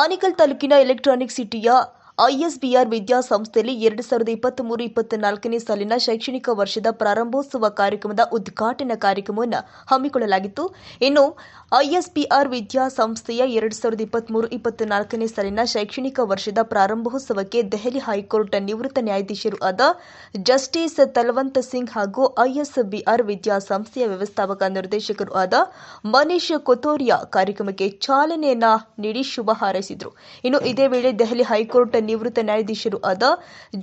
ಆನೇಕಲ್ ತಾಲೂಕಿನ ಎಲೆಕ್ಟ್ರಾನಿಕ್ ಸಿಟಿಯ ಐಎಸ್ಬಿಆರ್ ವಿದ್ಯಾಸಂಸ್ಥೆಯಲ್ಲಿ 2023-24ನೇ ಸಾಲಿನ ಶೈಕ್ಷಣಿಕ ವರ್ಷದ ಪ್ರಾರಂಭೋತ್ಸವ ಕಾರ್ಯಕ್ರಮದ ಉದ್ಘಾಟನಾ ಕಾರ್ಯಕ್ರಮವನ್ನು ಹಮ್ಮಿಕೊಳ್ಳಲಾಗಿತ್ತು. ಇನ್ನು ಐಎಸ್ಬಿಆರ್ ವಿದ್ಯಾಸಂಸ್ಥೆಯ 2023-24ನೇ ಸಾಲಿನ ಶೈಕ್ಷಣಿಕ ವರ್ಷದ ಪ್ರಾರಂಭೋತ್ಸವಕ್ಕೆ ದೆಹಲಿ ಹೈಕೋರ್ಟ್ ನಿವೃತ್ತ ನ್ಯಾಯಾಧೀಶರು ಆದ ಜಸ್ಟಿಸ್ ತಲವಂತ್ ಸಿಂಗ್ ಹಾಗೂ ಐಎಸ್ಬಿಆರ್ ವಿದ್ಯಾಸಂಸ್ಥೆಯ ವ್ಯವಸ್ಥಾಪಕ ನಿರ್ದೇಶಕರು ಆದ ಮನೀಶ್ ಕೊತೋರಿಯಾ ಕಾರ್ಯಕ್ರಮಕ್ಕೆ ಚಾಲನೆಯನ್ನ ನೀಡಿ ಶುಭ ಹಾರೈಸಿದರು. ಇನ್ನು ಇದೇ ವೇಳೆ ದೆಹಲಿ ಹೈಕೋರ್ಟ್ ನಿವೃತ್ತ ನ್ಯಾಯಾಧೀಶರು ಆದ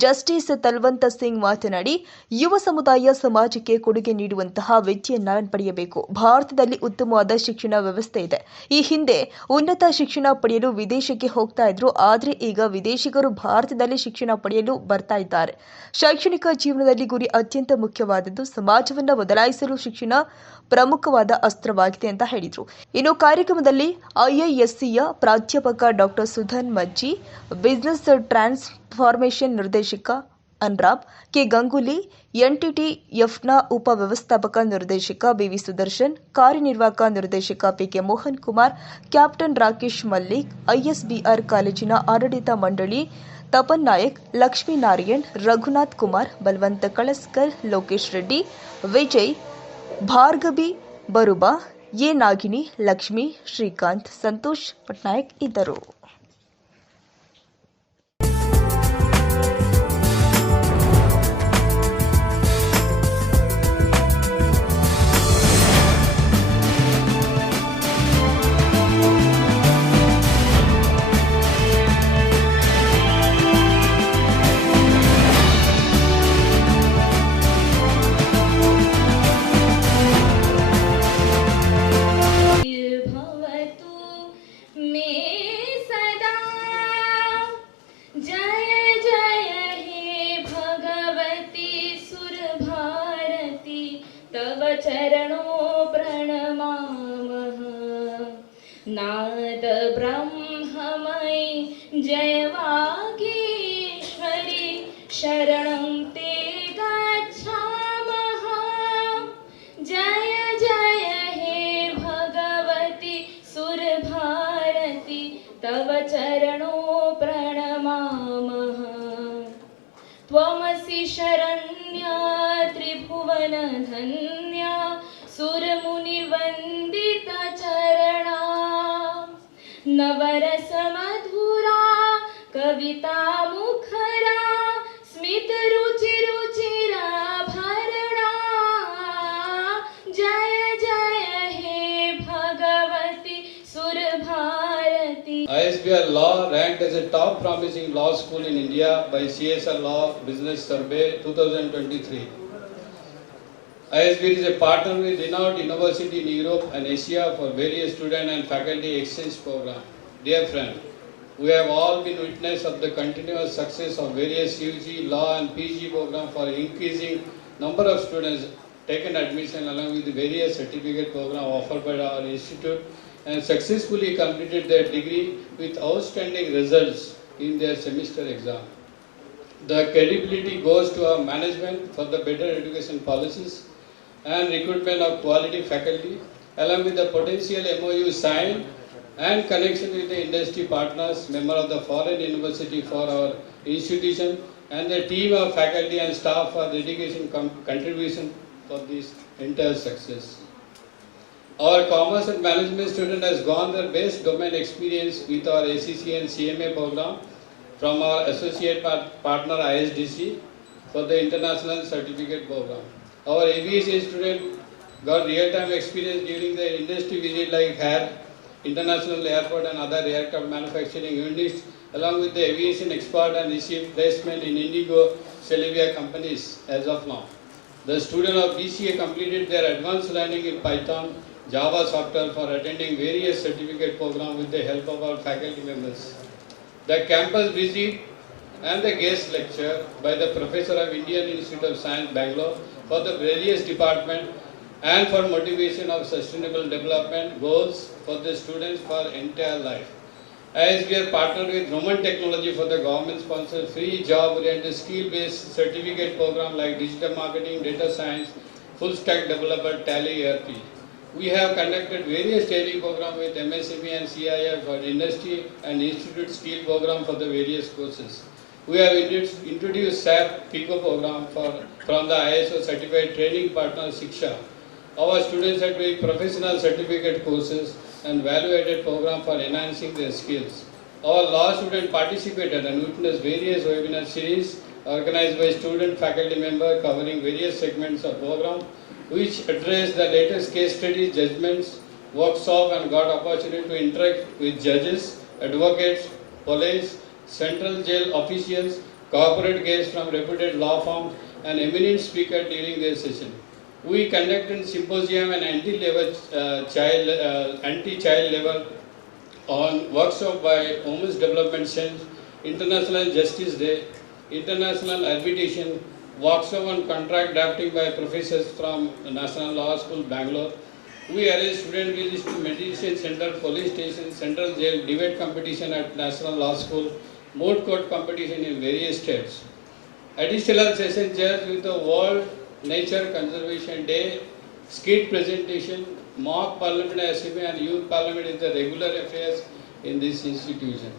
ಜಸ್ಟಿಸ್ ತಲವಂತ್ ಸಿಂಗ್ ಮಾತನಾಡಿ, ಯುವ ಸಮುದಾಯ ಸಮಾಜಕ್ಕೆ ಕೊಡುಗೆ ನೀಡುವಂತಹ ವಿದ್ಯೆಯನ್ನ ಪಡೆಯಬೇಕು. ಭಾರತದಲ್ಲಿ ಉತ್ತಮವಾದ ಶಿಕ್ಷಣ ವ್ಯವಸ್ಥೆ ಇದೆ. ಈ ಹಿಂದೆ ಉನ್ನತ ಶಿಕ್ಷಣ ಪಡೆಯಲು ವಿದೇಶಕ್ಕೆ ಹೋಗ್ತಾ ಇದ್ರು, ಆದರೆ ಈಗ ವಿದೇಶಿಗರು ಭಾರತದಲ್ಲಿ ಶಿಕ್ಷಣ ಪಡೆಯಲು ಬರ್ತಾ ಇದ್ದಾರೆ. ಶೈಕ್ಷಣಿಕ ಜೀವನದಲ್ಲಿ ಗುರಿ ಅತ್ಯಂತ ಮುಖ್ಯವಾದದ್ದು. ಸಮಾಜವನ್ನು ಬದಲಾಯಿಸಲು ಶಿಕ್ಷಣ ಪ್ರಮುಖವಾದ ಅಸ್ತ್ರವಾಗಿದೆ ಅಂತ ಹೇಳಿದರು. ಇನ್ನು ಕಾರ್ಯಕ್ರಮದಲ್ಲಿ ಐಐಎಸ್ಸಿಯ ಪ್ರಾಧ್ಯಾಪಕ ಡಾಕ್ಟರ್ ಸುಧನ್ ಮಜ್ಜಿ, ಬಿಸಿನೆಸ್ ಟ್ರಾನ್ಸ್ಫಾರ್ಮೇಷನ್ ನಿರ್ದೇಶಕ ಅನ್ರಾಬ್ ಕೆ ಗಂಗೂಲಿ, ಎನ್ಟಿಟಿಎಫ್ನ ಉಪ ವ್ಯವಸ್ಥಾಪಕ ನಿರ್ದೇಶಕ ಬಿವಿ ಸುದರ್ಶನ್, ಕಾರ್ಯನಿರ್ವಾಹಕ ನಿರ್ದೇಶಕ P K Mohan Kumar, captain Rakesh Mallik, ISBR ಕಾಲೇಜಿನ ಆಡಳಿತ ಮಂಡಳಿ ತಪನ್ ನಾಯಕ್, ಲಕ್ಷ್ಮೀನಾರಾಯಣ್, ರಘುನಾಥ್ ಕುಮಾರ್, ಬಲವಂತ ಕಳಸ್ಕರ್, ಲೋಕೇಶ್ ರೆಡ್ಡಿ, ವಿಜಯ್, ಭಾರ್ಗವಿ ಬರುಬಾ, ಎ ನಾಗಿನಿ, ಲಕ್ಷ್ಮಿ, ಶ್ರೀಕಾಂತ್, ಸಂತೋಷ್ ಪಟ್ನಾಯಕ್ ಇದ್ದರು. चरणों प्रणमामः। नाद ब्रह्ममयी जय वागीश्वरी शरणं ते गच्छामः। जय जय हे भगवती सुरभारती तव चरणों प्रणमामः। त्वमसि शरण्या त्रिभुवन धन्या सुरमुनिवन्दिता चरणा। नवरस मधुरा कविता मुखरा स्मित रुचि रुचिरा भरणा। जय जय हे Bhagwati सुरभारती। ISBR Law ranked as a top promising law school in India by CSR Law Business Survey 2023. ISBR is a partner with renowned university in Europe and Asia for various student and faculty exchange programs. Dear friend, we have all been witness of the continuous success of various UG, law and PG programs for increasing number of students taken admission along with the various certificate programs offered by our institute and successfully completed their degree with outstanding results in their semester exam. The credibility goes to our management for the better education policies and recruitment of quality faculty, along with the potential MOU signed and connection with the industry partners, member of the foreign university for our institution, and the team of faculty and staff for dedication contribution for this entire success. Our commerce and management student has gone their best domain experience with our ACC and CMA program from our associate partner ISDC for the international certificate program. Our aviation student got real-time experience during the industry visit like HAR, International Airport and other aircraft manufacturing units, along with the aviation expert and received placement in Indigo, Celivia companies as of now. The student of BCA completed their advanced learning in Python, Java software for attending various certificate programs with the help of our faculty members. The campus visit and the guest lecture by the Professor of Indian Institute of Science, Bangalore for the various department and for motivation of sustainable development goals for the students for entire life. As we are partnered with Roman Technology for the government-sponsored free job-oriented skill-based certificate program like digital marketing, data science, full-stack developer, Tally ERP. We have conducted various training programs with MSME and CIF for industry and institute skill program for the various courses. We have introduced SAP PICO program from the ISO certified training partner Shiksha. Our students are doing professional certificate courses and value-added program for enhancing their skills. Our law students participated and witnessed various webinar series organized by student faculty members covering various segments of program, which addressed the latest case studies, judgments, workshop, and got opportunity to interact with judges, advocates, police, central jail officials, corporate guests from reputed law firms, and eminent speakers during their session. We conducted symposium and anti-child level on workshop by Women's Development Center, International Justice Day, International Arbitration, workshop on contract drafting by professors from National Law School, Bangalore. We arranged student visits to meditation center, police station, central jail, debate competition at National Law School, moot court competition in various states. Additional session judged with the World Nature Conservation Day, skit presentation, mock parliament assembly and youth parliament is the regular affairs in this institution.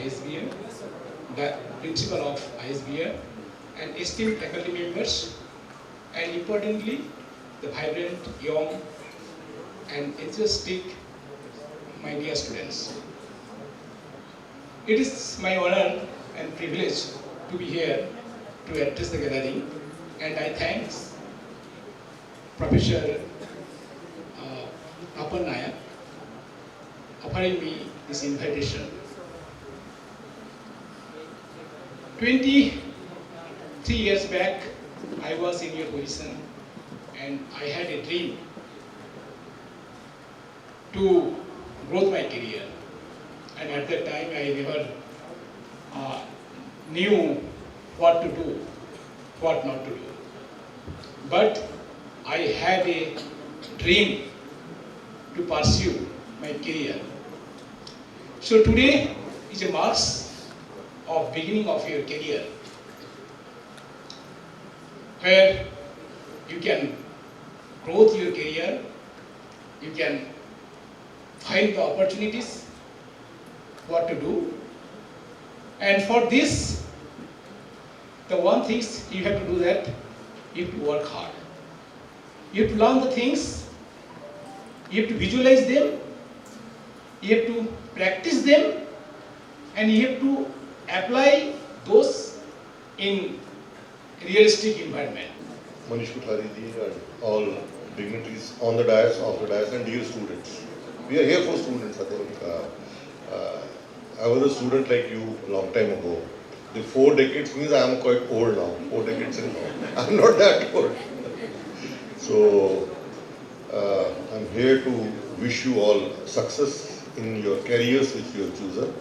ISBM, the principal of ISBM, and esteemed faculty members, and importantly, the vibrant, young, and enthusiastic, my dear students. It is my honor and privilege to be here to address the gathering, and I thank Professor Apan Nayak offering me this invitation. 23 years back, I was in your position and I had a dream to grow my career. And at that time, I never knew what to do, what not to do. But I had a dream to pursue my career. So today is a mark of beginning of your career, where you can grow your career, you can find the opportunities, what to do, and for this, the one thing you have to do that, you have to work hard. You have to learn the things, you have to visualize them, you have to practice them, and you have to apply those in realistic environment. Manish Kothari ji and all dignitaries on the dais, off the dais, and dear students. We are here for students, I think. I was a student like you a long time ago. The 4 decades means I am quite old now. 4 decades in now. I am not that old. So, I am here to wish you all success in your careers which you have chosen.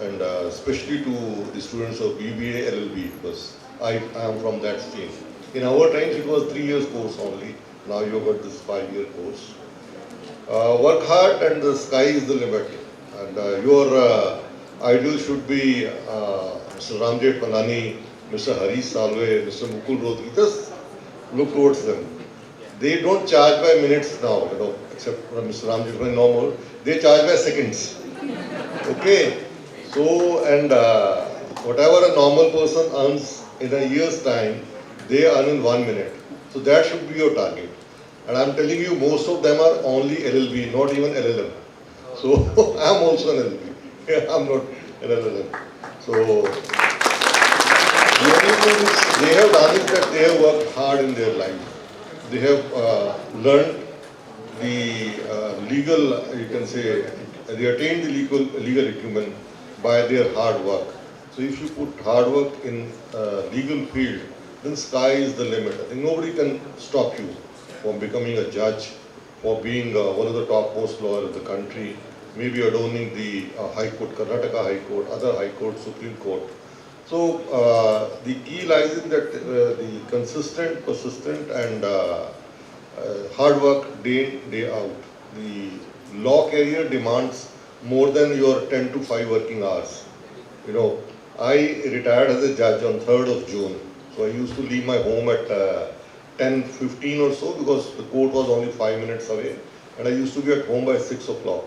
And especially to the students of BBA, LLB, because I am from that stream. In our times, it was 3 years course only. Now you have got this 5-year course. Work hard and the sky is the limit. And your ideal should be Mr. Ramjit Pandani, Mr. Harish Salve, Mr. Mukul Rohtgi. Just look towards them. They don't charge by minutes now, except Mr. Ramjit Pandani normal. They charge by seconds. Okay. So, and whatever a normal person earns in a year's time, they earn in 1 minute. So that should be your target. And I'm telling you, most of them are only LLB, not even LLM. So I'm also an LLB. I'm not an LLM. So the only thing is they have done is that they have worked hard in their life. They have learned the legal, you can say, they attained the legal acumen by their hard work. So if you put hard work in legal field, then sky is the limit. I think nobody can stop you from becoming a judge, for being one of the topmost lawyers of the country, maybe adorning the High Court, Karnataka High Court, other High Court, Supreme Court. So the key lies in that the consistent, persistent and hard work day in, day out. The law career demands more than your 10 to 5 working hours. You know, I retired as a judge on 3rd of June. So I used to leave my home at 10:15 or so because the court was only 5 minutes away. And I used to be at home by 6 o'clock.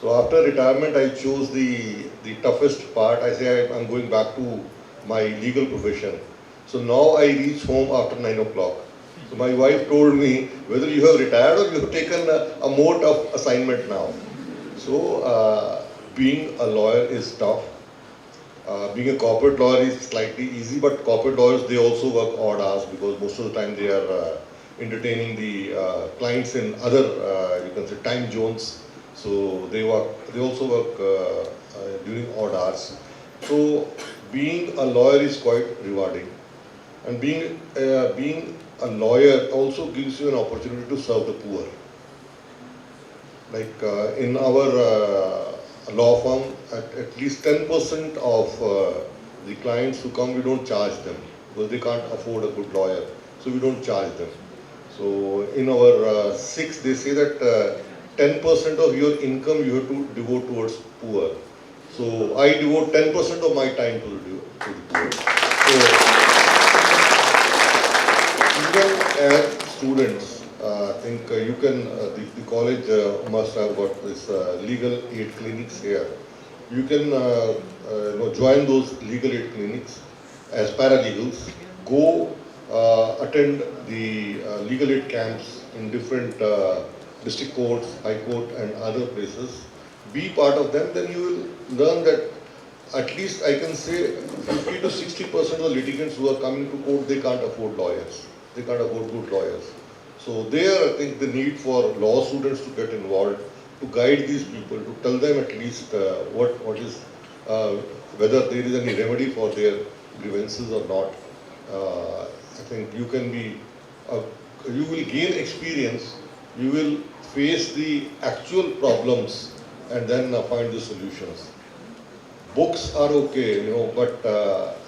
So after retirement, I chose the toughest part. I say I'm going back to my legal profession. So now I reach home after 9 o'clock. So my wife told me whether you have retired or you have taken a more tough assignment now. So being a lawyer is tough. Being a corporate lawyer is slightly easy, but corporate lawyers, they also work odd hours because most of the time they are entertaining the clients in other, you can say, time zones. So they also work during odd hours. So being a lawyer is quite rewarding, and being a lawyer also gives you an opportunity to serve the poor. Like in our law firm, at least 10% of the clients who come, we don't charge them because they can't afford a good lawyer. So we don't charge them. So in our 6, they say that 10% of your income you have to devote towards poor. So I devote 10% of my time to the poor. So even as students, I think you can, the college must have got this legal aid clinics here. You can join those legal aid clinics as paralegals, go attend the legal aid camps in different district courts, high court and other places. Be part of them, then you will learn that at least I can say 50 to 60% of the litigants who are coming to court, they can't afford lawyers. They can't afford good lawyers. So there, I think the need for law students to get involved, to guide these people, to tell them at least what is, whether there is any remedy for their grievances or not. I think you can be, you will gain experience, you will face the actual problems and then find the solutions. Books are okay, but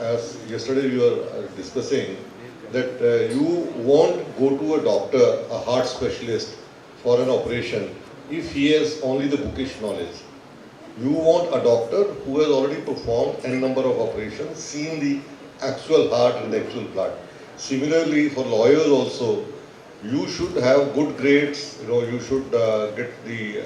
as yesterday we were discussing, that you won't go to a doctor, a heart specialist for an operation if he has only the bookish knowledge. You want a doctor who has already performed n number of operations, seen the actual heart and the actual blood. Similarly, for lawyers also, you should have good grades, you should get the,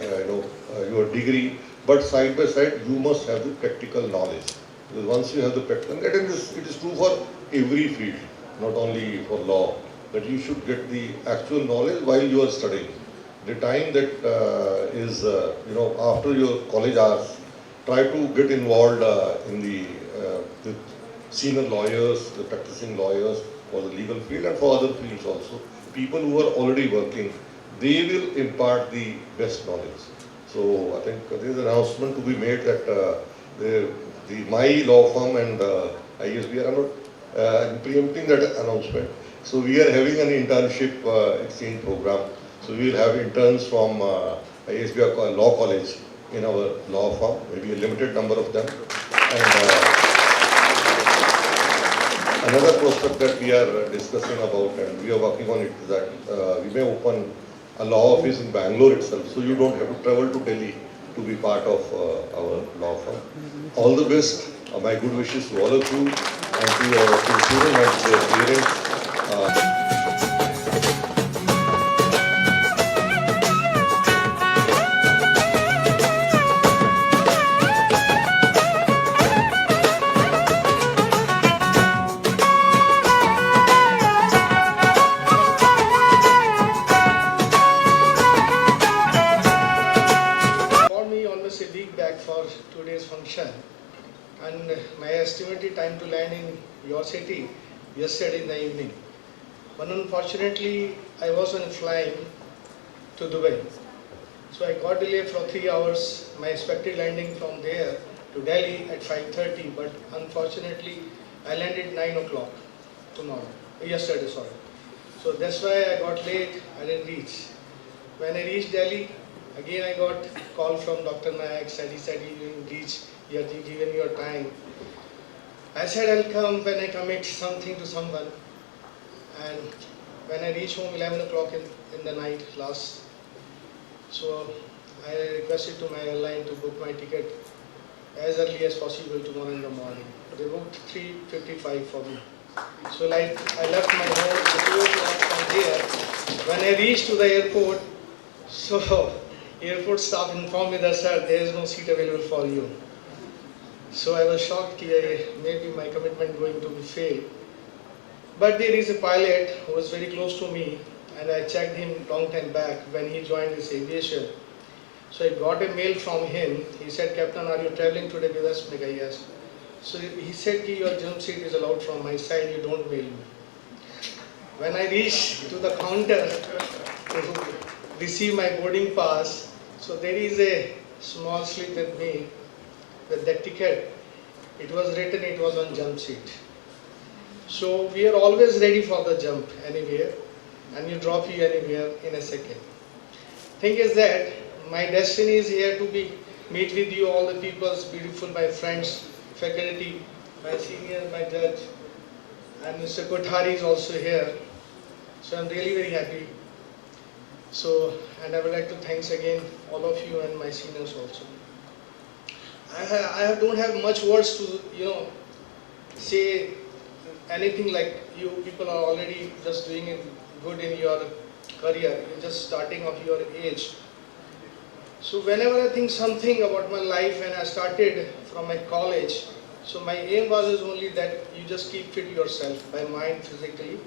your degree, but side by side, you must have the practical knowledge. Because once you have the practical, and it is true for every field, not only for law, that you should get the actual knowledge while you are studying. The time that is, after your college hours, try to get involved in the with senior lawyers, the practicing lawyers for the legal field and for other fields also. People who are already working, they will impart the best knowledge. So I think there is an announcement to be made that my law firm and ISBR, I'm not preempting that announcement. So we are having an internship exchange program. So we will have interns from ISBR Law College in our law firm, maybe a limited number of them. And another prospect that we are discussing about and we are working on it is that we may open a law office in Bangalore itself, so you don't have to travel to Delhi to be part of our law firm. All the best, my good wishes to all of you and to your students and their parents. For today's function, and my estimated time to land in your city yesterday in the evening. But unfortunately, I wasn't flying to Dubai, so I got delayed for 3 hours. My expected landing from there to Delhi at 5:30, but unfortunately, I landed 9 o'clock yesterday. So that's why I got late. I didn't reach. When I reached Delhi, Again, I got call from Dr. Nayak, he said he will reach, you have given your time. I said I'll come when I commit something to someone. And when I reached home 11 o'clock in the night last, so I requested to my airline to book my ticket as early as possible tomorrow in the morning. They booked 3:55 for me. So like I left my home at 2 o'clock from there. When I reached to the airport, so airport staff informed me that, sir, there is no seat available for you. So I was shocked that maybe my commitment going to be failed. But there is a pilot who was very close to me, and I checked him long time back when he joined this aviation. So I got a mail from him. He said, Captain, are you traveling today with us? I said, yes. So he said, your jump seat is allowed from my side, you don't mail me. When I reached to the counter to receive my boarding pass, so there is a small slip with me with that ticket. It was written, it was on jump seat. So we are always ready for the jump anywhere, and you drop you anywhere in a second. Thing is that my destiny is here to meet with you, all the peoples, beautiful, my friends, faculty, my senior, my judge, and Mr. Kothari is also here. So I'm really very happy. So, and I would like to thanks again all of you and my seniors also. I don't have much words to, say anything like you people are already just doing it good in your career. You're just starting off your age. So whenever I think something about my life when I started from my college, so my aim was only that you just keep fit yourself by mind, physically,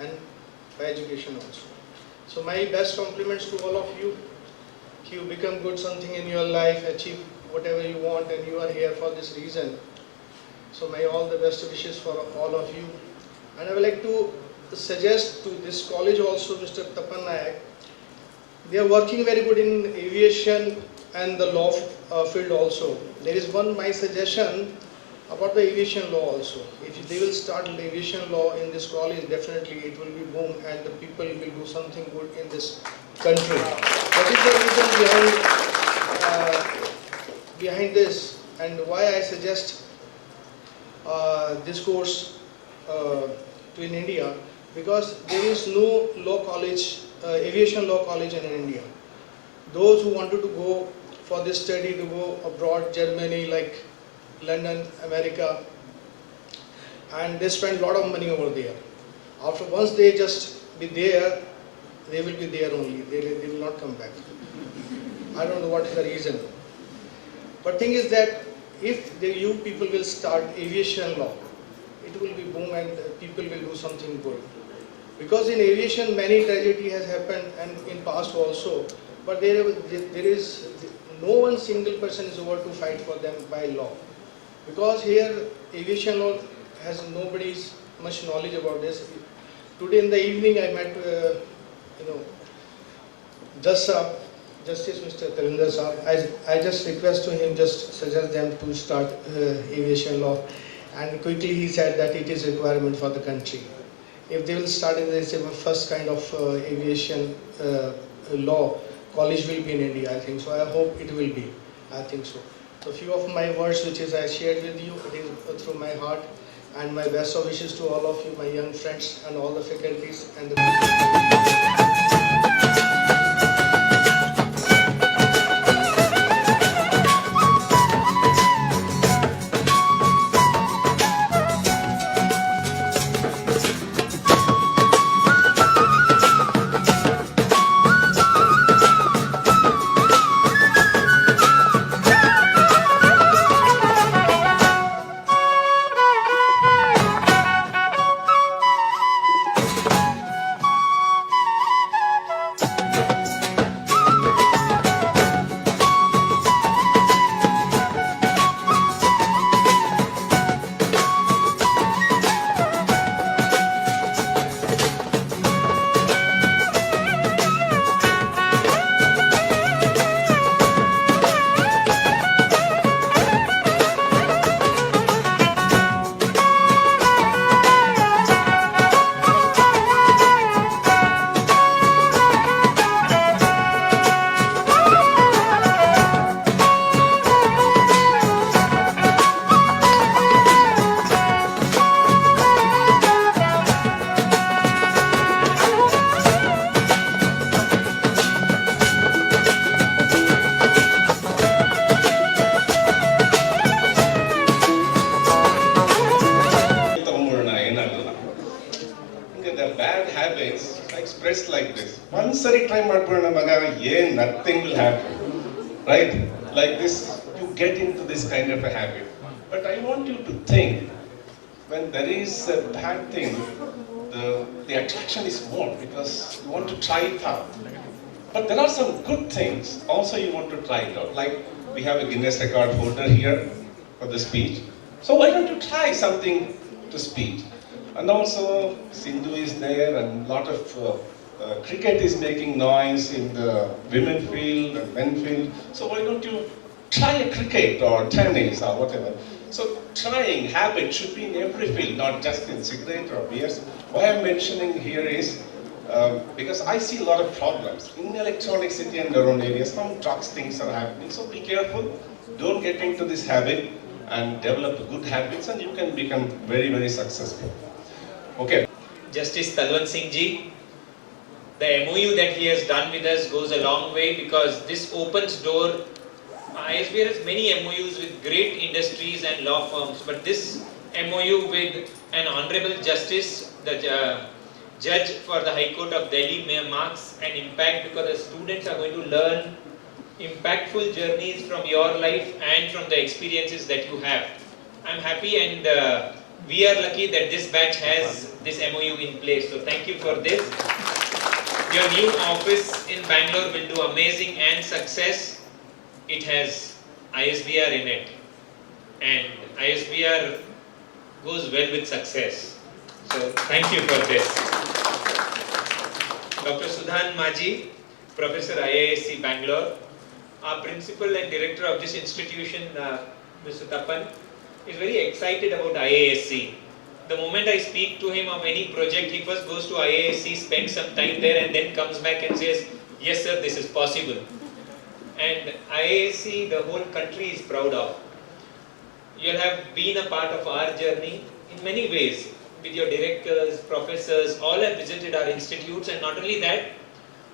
and by education also. So my best compliments to all of you. You become good something in your life, achieve whatever you want, and you are here for this reason. So my all the best wishes for all of you. And I would like to suggest to this college also, Mr. Tapan Nayak, they are working very good in aviation and the law field also. There is one my suggestion about the aviation law also. If they will start aviation law in this college, definitely it will be boom and the people will do something good in this country. That is the reason behind this, and why I suggest this course to in India, because there is no law college, aviation law college in India. Those who wanted to go for this study, to go abroad, Germany, like London, America, and they spend a lot of money over there. After once they just be there, they will be there only. They will not come back. I don't know what is the reason. But thing is that if you people will start aviation law, it will be boom and people will do something good. Because in aviation many tragedy has happened and in past also, but there is no one single person is over to fight for them by law. Because here aviation law has nobody's much knowledge about this. Today in the evening I met Justice Mr. Tarinder Saab. I just request to him, just suggest them to start aviation law, and quickly he said that it is a requirement for the country. If they will start in this first kind of aviation law, college will be in India, I think so. I hope it will be. I think so. So few of my words which is I shared with you, it is through my heart, and my best of wishes to all of you, my young friends and all the faculties and the expressed like this. Once try madbona maga, nothing will happen. Right? Like this, you get into this kind of a habit. But I want you to think, when there is a bad thing, the attraction is more because you want to try it out. But there are some good things also you want to try it out. Like we have a Guinness record holder here for the speech. So why don't you try something to speech? And also Sindhu is there and a lot of cricket is making noise in the women field and men field. So why don't you try a cricket or tennis or whatever. So trying habit should be in every field, not just in cigarette or beers. Why I'm mentioning here is because I see a lot of problems in electronic city and around areas. Some drugs things are happening. So be careful. Don't get into this habit and develop good habits, and you can become very, very successful. Okay. Justice Talwant Singh ji, the MOU that he has done with us goes a long way because this opens door. ISBR has many MOUs with great industries and law firms, but this MOU with an Honorable Justice, the Judge for the High Court of Delhi, marks an impact because the students are going to learn impactful journeys from your life and from the experiences that you have. I'm happy and we are lucky that this batch has this MOU in place. So thank you for this. Your new office in Bangalore will do amazing and success. It has ISBR in it, and ISBR goes well with success. So thank you for this. Dr. Sudhan Maji, Professor IISc Bangalore, our principal and director of this institution, Mr. Tapan, is very excited about IISc. The moment I speak to him of any project, he first goes to IISc, spends some time there and then comes back and says, yes sir, this is possible. And IISc, the whole country is proud of. You have been a part of our journey in many ways with your directors, professors, all have visited our institutes, and not only that,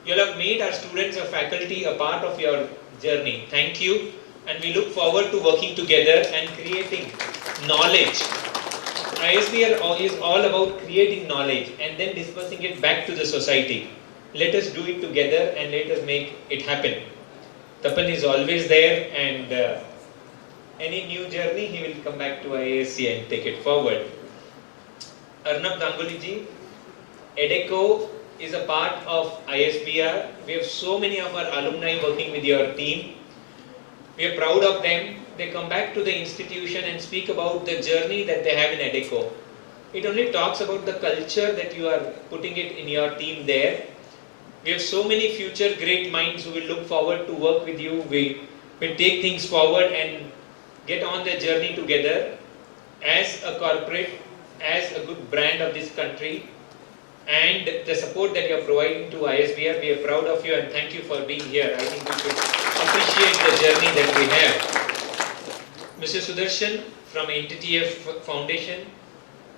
you have made our students or faculty a part of your journey. Thank you, and we look forward to working together and creating knowledge. ISBR is all about creating knowledge and then dispersing it back to the society. Let us do it together and let us make it happen. Tapan is always there, and any new journey he will come back to IISc and take it forward. Arnab Ganguly ji, EDECO is a part of ISBR. We have so many of our alumni working with your team. We are proud of them. They come back to the institution and speak about the journey that they have in EDECO. It only talks about the culture that you are putting it in your team there. We have so many future great minds who will look forward to work with you. We will take things forward and get on the journey together as a corporate, as a good brand of this country, and the support that you are providing to ISBR. We are proud of you and thank you for being here. I think we should appreciate the journey that we have. Mr. Sudarshan from NTTF Foundation,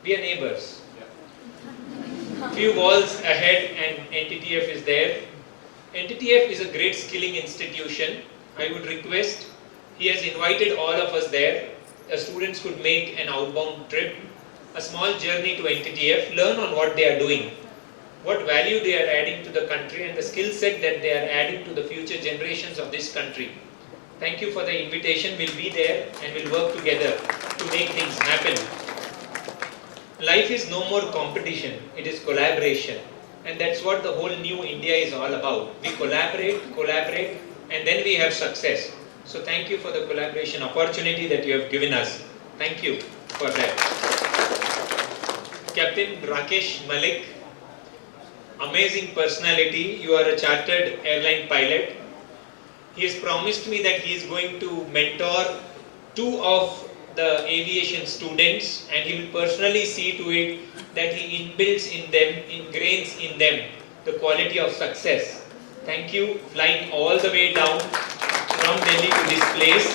we are neighbors. Few walls ahead and NTTF is there. NTTF is a great skilling institution. I would request, he has invited all of us there. The students could make an outbound trip, a small journey to NTTF, learn on what they are doing, what value they are adding to the country and the skill set that they are adding to the future generations of this country. Thank you for the invitation. We'll be there and we'll work together to make things happen. Life is no more competition, it is collaboration. And that's what the whole new India is all about. We collaborate, and then we have success. So thank you for the collaboration opportunity that you have given us. Thank you for that. Captain Rakesh Malik, amazing personality. You are a chartered airline pilot. He has promised me that he is going to mentor 2 of the aviation students, and he will personally see to it that he inbuilds in them, ingrains in them the quality of success. Thank you, flying all the way down from Delhi to this place.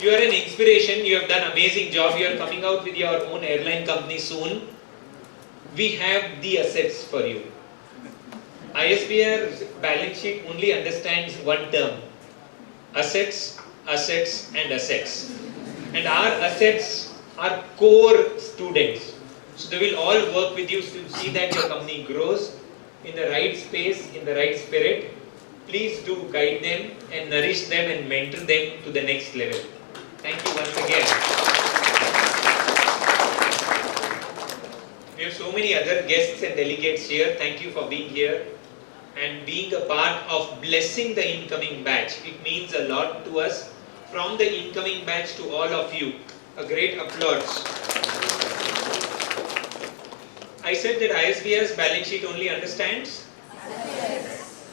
You are an inspiration. You have done amazing job. You are coming out with your own airline company soon. We have the assets for you. ISBR's balance sheet only understands one term: assets, assets and assets. And our assets are core students. So they will all work with you to see that your company grows. in the right space, in the right spirit. Please do guide them and nourish them and mentor them to the next level. Thank you once again. We have so many other guests and delegates here. Thank you for being here and being a part of blessing the incoming batch. It means a lot to us. From the incoming batch to all of you, a great applause. I said that ISBR's balance sheet only understands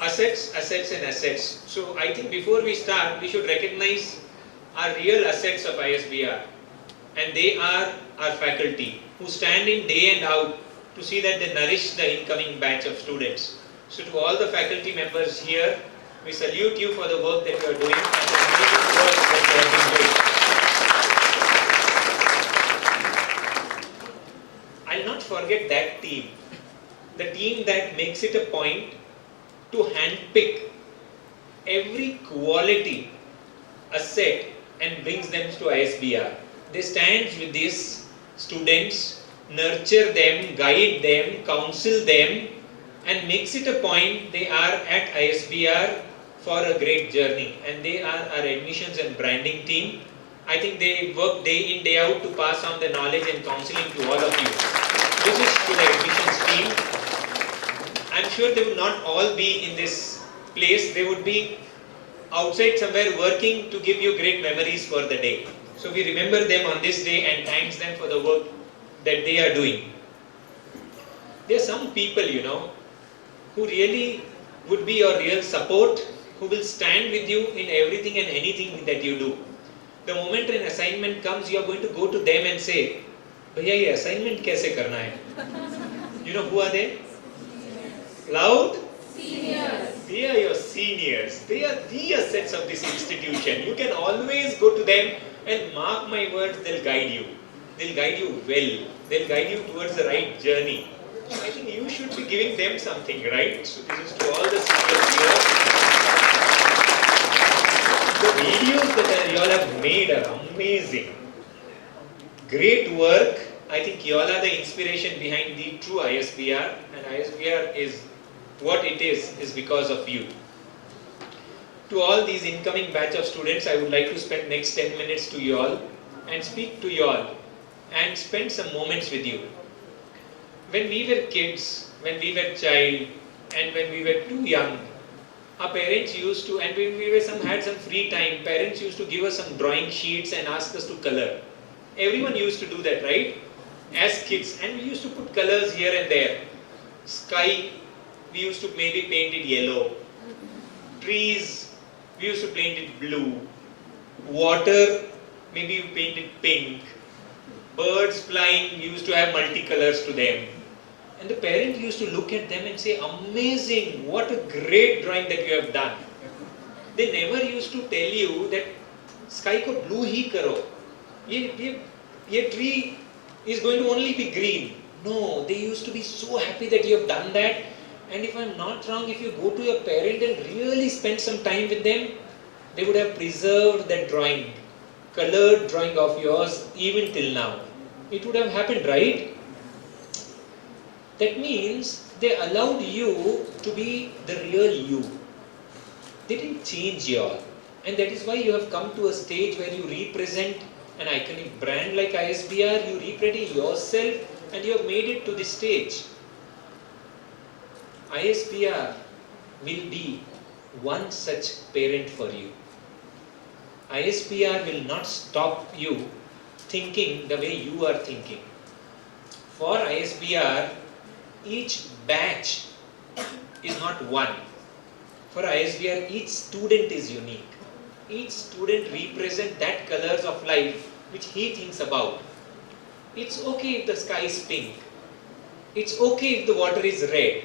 assets, assets and assets. So I think before we start, we should recognize our real assets of ISBR, and they are our faculty who stand in day and out to see that they nourish the incoming batch of students. So to all the faculty members here, we salute you for the work that you are doing and the amazing work that you have been doing. I'll not forget that team, the team that makes it a point to handpick every quality asset and brings them to ISBR. They stand with these students, nurture them, guide them, counsel them, and makes it a point they are at ISBR for a great journey. And they are our admissions and branding team. I think they work day in, day out to pass on the knowledge and counseling to all of you. This is to the admissions team. I'm sure they would not all be in this place. They would be outside somewhere working to give you great memories for the day. So we remember them on this day and thanks them for the work that they are doing. There are some people, who really would be your real support, who will stand with you in everything and anything that you do. The moment an assignment comes, you are going to go to them and say, "Bhaiya, ye assignment kaise karna hai?" You know who are they? Loud? Seniors. They are your seniors. They are the assets of this institution. You can always go to them and mark my words, they'll guide you. They'll guide you well. They'll guide you towards the right journey. I think you should be giving them something, right? So this is to all the seniors here. The videos that you all have made are amazing. Great work. I think you all are the inspiration behind the true ISBR, and ISBR is what it is because of you. To all these incoming batch of students, I would like to spend next 10 minutes to you all and speak to you all and spend some moments with you. When we were kids, when we were child, and when we were too young, our parents used to, and when we had some free time, parents used to give us some drawing sheets and ask us to color. Everyone used to do that, right? As kids, and we used to put colors here and there. Sky, we used to maybe paint it yellow. Trees, we used to paint it blue. Water, maybe we painted pink. Birds flying, we used to have multicolors to them. And the parent used to look at them and say, "Amazing, what a great drawing that you have done." They never used to tell you that sky ko blue hi karo. Ye tree is going to only be green. No, they used to be so happy that you have done that. And if I'm not wrong, if you go to your parent and really spend some time with them, they would have preserved that drawing, colored drawing of yours even till now. It would have happened, right? That means they allowed you to be the real you. They didn't change you all. And that is why you have come to a stage where you represent an iconic brand like ISBR, you represent yourself and you have made it to this stage. ISBR will be one such parent for you. ISBR will not stop you thinking the way you are thinking. For ISBR, each batch is not one. For ISBR, each student is unique. Each student represents that colors of life which he thinks about. It's okay if the sky is pink. It's okay if the water is red.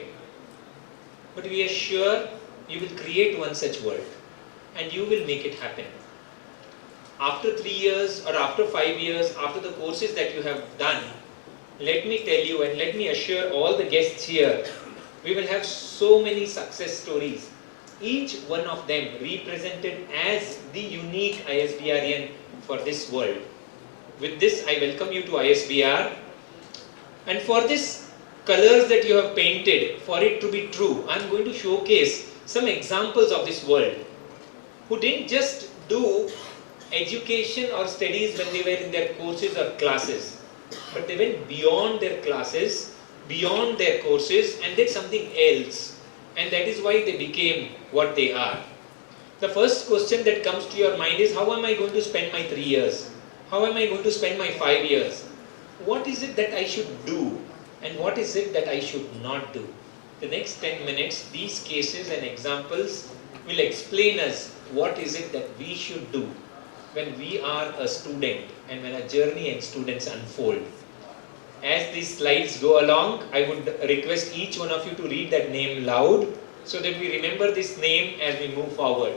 But we are sure you will create one such world and you will make it happen. After 3 years or after 5 years, after the courses that you have done, let me tell you and let me assure all the guests here, we will have so many success stories. Each one of them represented as the unique ISBRian for this world. With this, I welcome you to ISBR. And for this colors that you have painted for it to be true, I'm going to showcase some examples of this world who didn't just do education or studies when they were in their courses or classes, but they went beyond their classes, beyond their courses, and did something else. And that is why they became what they are. The first question that comes to your mind is, how am I going to spend my 3 years? How am I going to spend my 5 years? What is it that I should do? And what is it that I should not do? The next 10 minutes, these cases and examples will explain us what is it that we should do when we are a student and when a journey and students unfold. As these slides go along, I would request each one of you to read that name loud so that we remember this name as we move forward.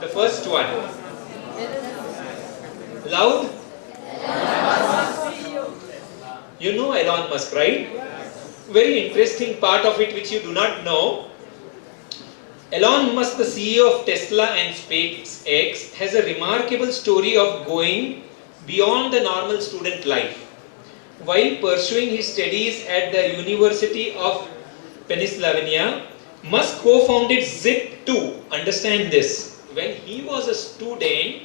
The first one. Loud? You know Elon Musk, right? Very interesting part of it which you do not know. Elon Musk, the CEO of Tesla and SpaceX, has a remarkable story of going beyond the normal student life. While pursuing his studies at the University of Pennsylvania, Musk co-founded Zip2. Understand this. When he was a student,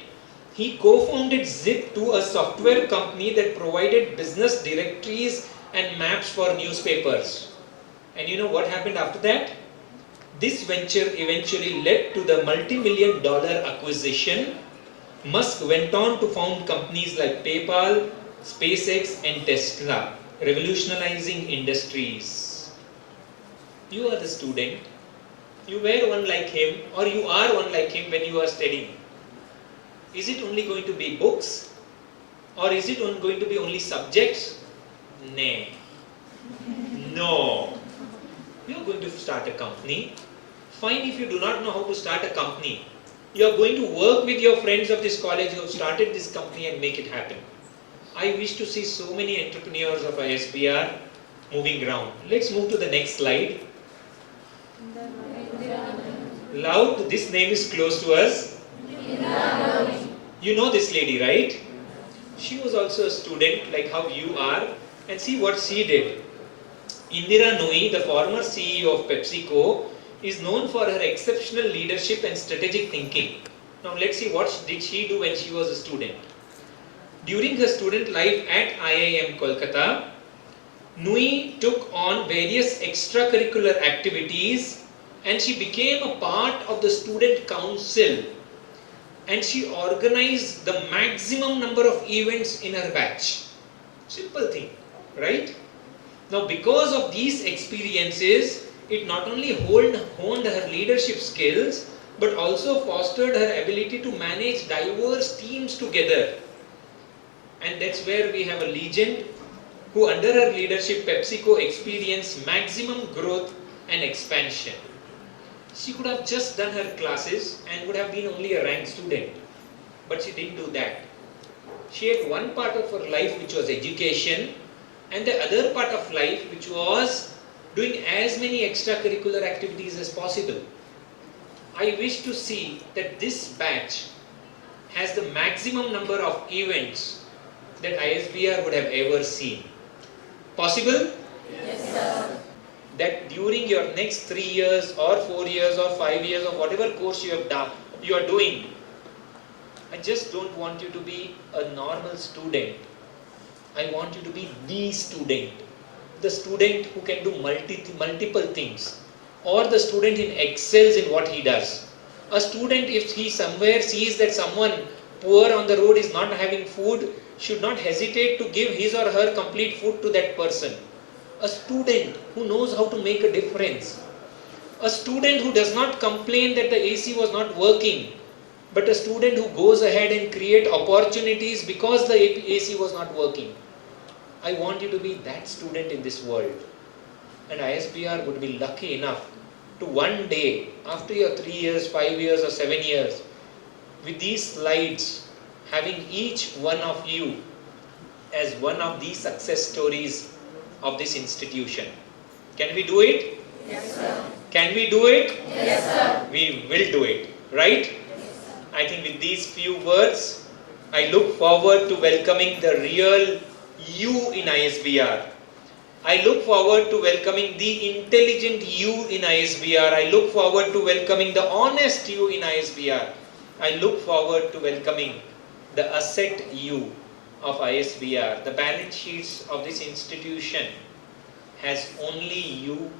he co-founded Zip2, a software company that provided business directories and maps for newspapers. And you know what happened after that? This venture eventually led to the multi-million-dollar acquisition. Musk went on to found companies like PayPal, SpaceX and Tesla, revolutionizing industries. You are the student. You were one like him, or you are one like him when you are studying. Is it only going to be books? Or is it going to be only subjects? Nay. No. You are going to start a company. Fine if you do not know how to start a company. You are going to work with your friends of this college who have started this company and make it happen. I wish to see so many entrepreneurs of ISBR moving around. Let's move to the next slide. Loud, this name is close to us. You know this lady, right? She was also a student like how you are, and see what she did. Indira Nooyi, the former CEO of PepsiCo, is known for her exceptional leadership and strategic thinking. Now let's see what did she do when she was a student. During her student life at IIM Kolkata, Nooyi took on various extracurricular activities and she became a part of the student council, and she organized the maximum number of events in her batch. Simple thing, right? Now because of these experiences, it not only honed her leadership skills but also fostered her ability to manage diverse teams together. And that's where we have a legend who under her leadership PepsiCo experienced maximum growth and expansion. She could have just done her classes and would have been only a rank student, but she didn't do that. She had one part of her life which was education, and the other part of life which was doing as many extracurricular activities as possible. I wish to see that this batch has the maximum number of events that ISBR would have ever seen. Possible? Yes, sir. That during your next 3 years or 4 years or 5 years or whatever course you are doing, I just don't want you to be a normal student. I want you to be the student who can do multiple things, or the student who excels in what he does. A student, if he somewhere sees that someone poor on the road is not having food, should not hesitate to give his or her complete food to that person. A student who knows how to make a difference. A student who does not complain that the AC was not working, but a student who goes ahead and create opportunities because the AC was not working. I want you to be that student in this world. And ISBR would be lucky enough to one day, after your 3 years, 5 years or 7 years, with these slides, having each one of you as one of these success stories of this institution. Can we do it? Yes, sir. Can we do it? Yes, sir. We will do it, right? I think with these few words, I look forward to welcoming the real you in ISBR. I look forward to welcoming the intelligent you in ISBR. I look forward to welcoming the honest you in ISBR. I look forward to welcoming the asset you of ISBR. The balance sheets of this institution has only you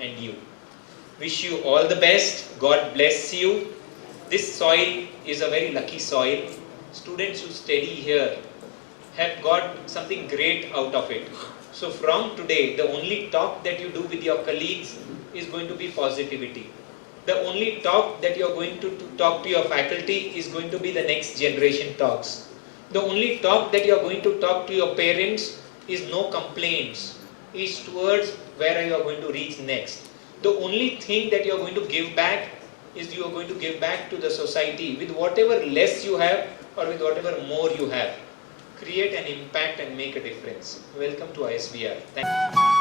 and you. Wish you all the best. God bless you. This soil is a very lucky soil. Students who study here have got something great out of it. So from today, the only talk that you do with your colleagues is going to be positivity. The only talk that you are going to talk to your faculty is going to be the next generation talks. The only talk that you are going to talk to your parents is no complaints, is towards where you are going to reach next. The only thing that you are going to give back is you are going to give back to the society with whatever less you have or with whatever more you have. Create an impact and make a difference. Welcome to ISBR. Thank you.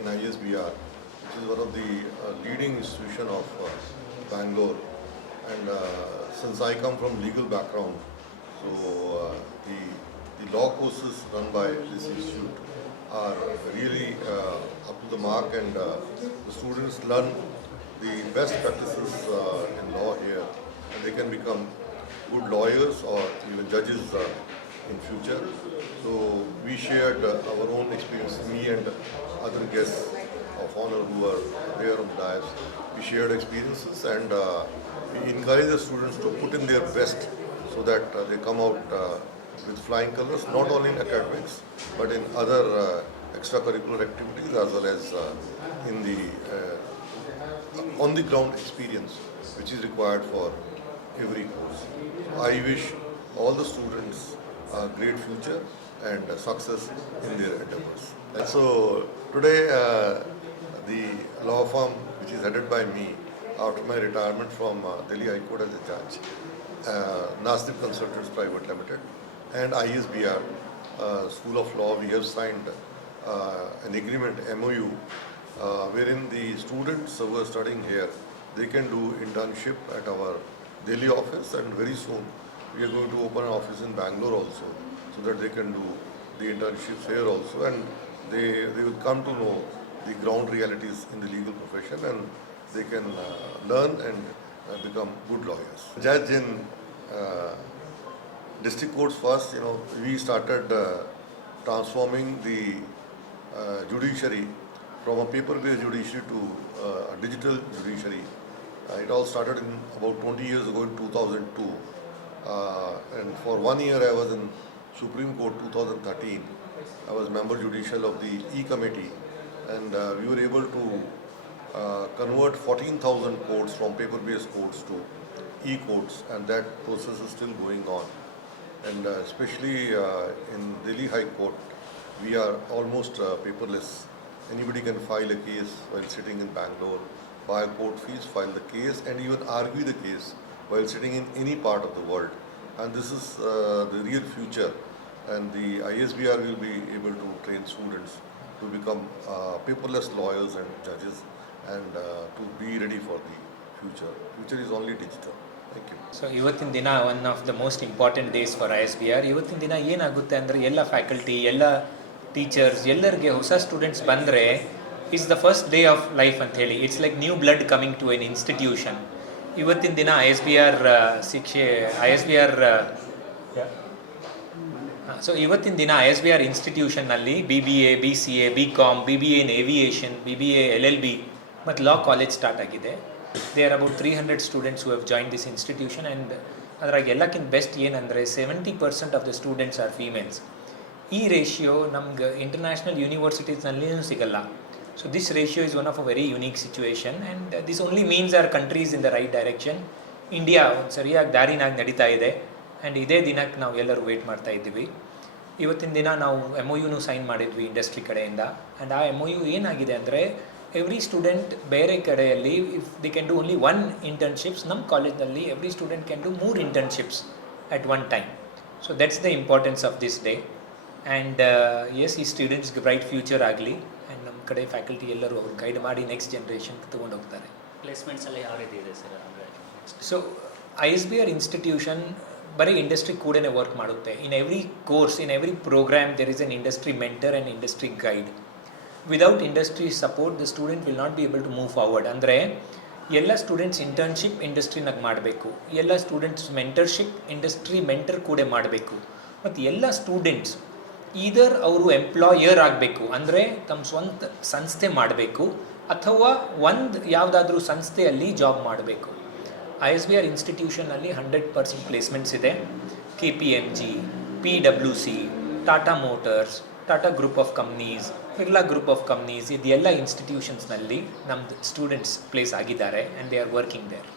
in ISBR, which is one of the leading institution of Bangalore. And since I come from legal background, so the law courses run by this institute are really up to the mark, and the students learn the best practices in law here, and they can become good lawyers or even judges in future. So we shared our own experience, me and other guests of honor who are there on the dais. We shared experiences, and we encourage the students to put in their best so that they come out with flying colors, not only in academics but in other extracurricular activities, as well as in the on the ground experience which is required for every course. I wish all the students a great future and success in their endeavors. And so today the law firm which is headed by me after my retirement from Delhi High Court as a judge. Nasdaq Consultants Private Limited and ISBR School of Law, we have signed an agreement, MOU, wherein the students who are studying here, they can do internship at our Delhi office, and very soon we are going to open an office in Bangalore also, so that they can do the internships here also, and they will come to know the ground realities in the legal profession, and they can learn and become good lawyers. Judge in district courts first, we started transforming the judiciary from a paper-based judiciary to a digital judiciary. It all started in about 20 years ago in 2002. And for 1 year I was in Supreme Court 2013. I was member judicial of the E-Committee, and we were able to convert 14,000 courts from paper-based courts to e-courts, and that process is still going on. And especially in Delhi High Court, we are almost paperless. Anybody can file a case while sitting in Bangalore, buy a court fees, file the case, and even argue the case while sitting in any part of the world. And this is the real future. And the ISBR will be able to train students to become paperless lawyers and judges, and to be ready for the future. Future is only digital. Thank you. So ಇವತ್ತಿನ ದಿನ one of the most important days for ISBR. ಇವತ್ತಿನ ದಿನ ಏನಾಗುತ್ತೆ ಅಂದರೆ ಎಲ್ಲ faculty, ಎಲ್ಲ teachers, ಎಲ್ಲರಿಗೆ ಹೊಸ ಸ್ಟೂಡೆಂಟ್ಸ್ ಬಂದರೆ it's the first day of life ಅಂತ ಹೇಳಿ. It's like new blood coming to an institution. ಇವತ್ತಿನ ದಿನ ISBR ಇವತ್ತಿನ ದಿನ ISBR ಇನ್ಸ್ಟಿಟ್ಯೂಷನ್ನಲ್ಲಿ BBA, BCA, BCom, BBA in Aviation, BBA, LLB ಮತ್ತು ಲಾ ಕಾಲೇಜ್ ಸ್ಟಾರ್ಟ್ ಆಗಿದೆ. There are about 300 students who have joined this institution, and ಅದ್ರಾಗ ಎಲ್ಲಕ್ಕಿಂತ best ಏನಂದರೆ 70% of the students are females. ಈ ರೇಷಿಯೋ ನಮ್ಗೆ ಇಂಟರ್ನ್ಯಾಷನಲ್ ಯೂನಿವರ್ಸಿಟೀಸ್ನಲ್ಲಿಯೂ ಸಿಗಲ್ಲ. So this ratio is one of a very unique situation, and this only means our countries in the right direction. India ಒಂದು ಸರಿಯಾಗಿ ದಾರಿನಾಗಿ ನಡೀತಾ ಇದೆ, ಆ್ಯಂಡ್ ಇದೇ ದಿನಕ್ಕೆ ನಾವು ಎಲ್ಲರೂ ವೇಟ್ ಮಾಡ್ತಾ ಇದ್ದೀವಿ. ಇವತ್ತಿನ ದಿನ ನಾವು MOUನೂ ಸೈನ್ ಮಾಡಿದ್ವಿ ಇಂಡಸ್ಟ್ರಿ ಕಡೆಯಿಂದ, ಆ್ಯಂಡ್ ಆ MOU ಏನಾಗಿದೆ ಅಂದರೆ ಎವ್ರಿ ಸ್ಟೂಡೆಂಟ್ ಬೇರೆ ಕಡೆಯಲ್ಲಿ if they can do only 1 internships, ನಮ್ಮ ಕಾಲೇಜ್ನಲ್ಲಿ every student can do 3 internships at one time. So that's the importance of this day. And yes, ಈ ಸ್ಟೂಡೆಂಟ್ಸ್ಗೆ ಬ್ರೈಟ್ ಫ್ಯೂಚರ್ ಆಗಲಿ, ಆ್ಯಂಡ್ ನಮ್ಮ ಕಡೆ ಫ್ಯಾಕಲ್ಟಿ ಎಲ್ಲರೂ ಅವ್ರು ಗೈಡ್ ಮಾಡಿ ನೆಕ್ಸ್ಟ್ ಜನ್ರೇಷನ್ಗೆ ತೊಗೊಂಡು ಹೋಗ್ತಾರೆ. ಪ್ಲೇಸ್ಮೆಂಟ್ಸ್ ಎಲ್ಲ ಯಾವ ರೀತಿ ಇದೆ ಸರ್? ಸೊ ISBR ಇನ್ಸ್ಟಿಟ್ಯೂಷನ್ ಬರೀ ಇಂಡಸ್ಟ್ರಿ ಕೂಡ ವರ್ಕ್ ಮಾಡುತ್ತೆ. In every course, in every programme there is an industry mentor and industry guide. Without industry support the student will not be able to move forward. ಅಂದರೆ ಎಲ್ಲ students internship ಇಂಡಸ್ಟ್ರಿನಾಗ ಮಾಡಬೇಕು, ಎಲ್ಲ students mentorship industry mentor ಕೂಡ ಮಾಡಬೇಕು, ಮತ್ತು ಎಲ್ಲ students either ಅವರು employer ಆಗಬೇಕು, ಅಂದರೆ ತಮ್ಮ ಸ್ವಂತ ಸಂಸ್ಥೆ ಮಾಡಬೇಕು, ಅಥವಾ ಒಂದು ಯಾವುದಾದ್ರೂ ಸಂಸ್ಥೆಯಲ್ಲಿ ಜಾಬ್ ಮಾಡಬೇಕು. ISBR ಇನ್ಸ್ಟಿಟ್ಯೂಷನಲ್ಲಿ 100% ಪ್ಲೇಸ್ಮೆಂಟ್ಸ್ ಇದೆ. KPMG, PwC, Tata Motors, Tata group of companies, Birla group of companies, ಇದೆಲ್ಲ ಇನ್ಸ್ಟಿಟ್ಯೂಷನ್ಸ್ನಲ್ಲಿ ನಮ್ಮದು ಸ್ಟೂಡೆಂಟ್ಸ್ ಪ್ಲೇಸ್ ಆಗಿದ್ದಾರೆ, and they are working there.